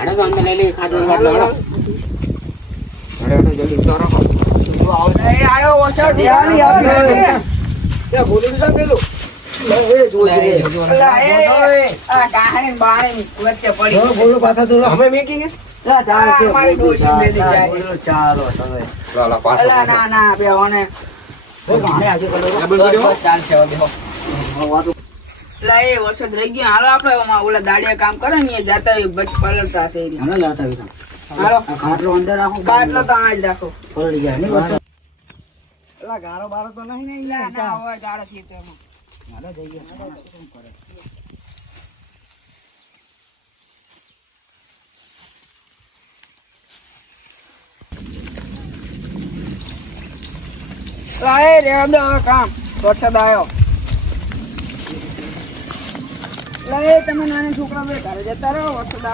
હાડો તો અંદર લઈ લે ખાટલો ખાટલો હાડો જલ્દી ઉતારો આયો ઓછો ધ્યાન આપે એ બોલી દે પેલું આ ગાહણે બાણે વચ્ચે પડી બોલો પાછા તો અમે મેકી કે મારી ડોસી દે દે ચાલો તમે લા પાછો અલા ના ના બે ઓને ગાણે આજે કરો ચાલશે હવે બેહો લા એ વરસાદ રહી ગયો હાલો આપણે ઓલા દાડિયા કામ કરે ને એ જાતા બચ પલળતા છે એ હાલો લાતા વિતા હાલો આ ખાટલો અંદર રાખો કાટલો તો આ જ રાખો પલળી જાય ને બસ એલા ગારો બારો તો નહીં ને ના ના હવે જાડો થી તેમાં હાલો જઈએ શું કરે લા એ રે દો કામ વરસાદ આવ્યો લા એ તમે નાના છોકરા બે ઘરે જતા રહો વરસાદ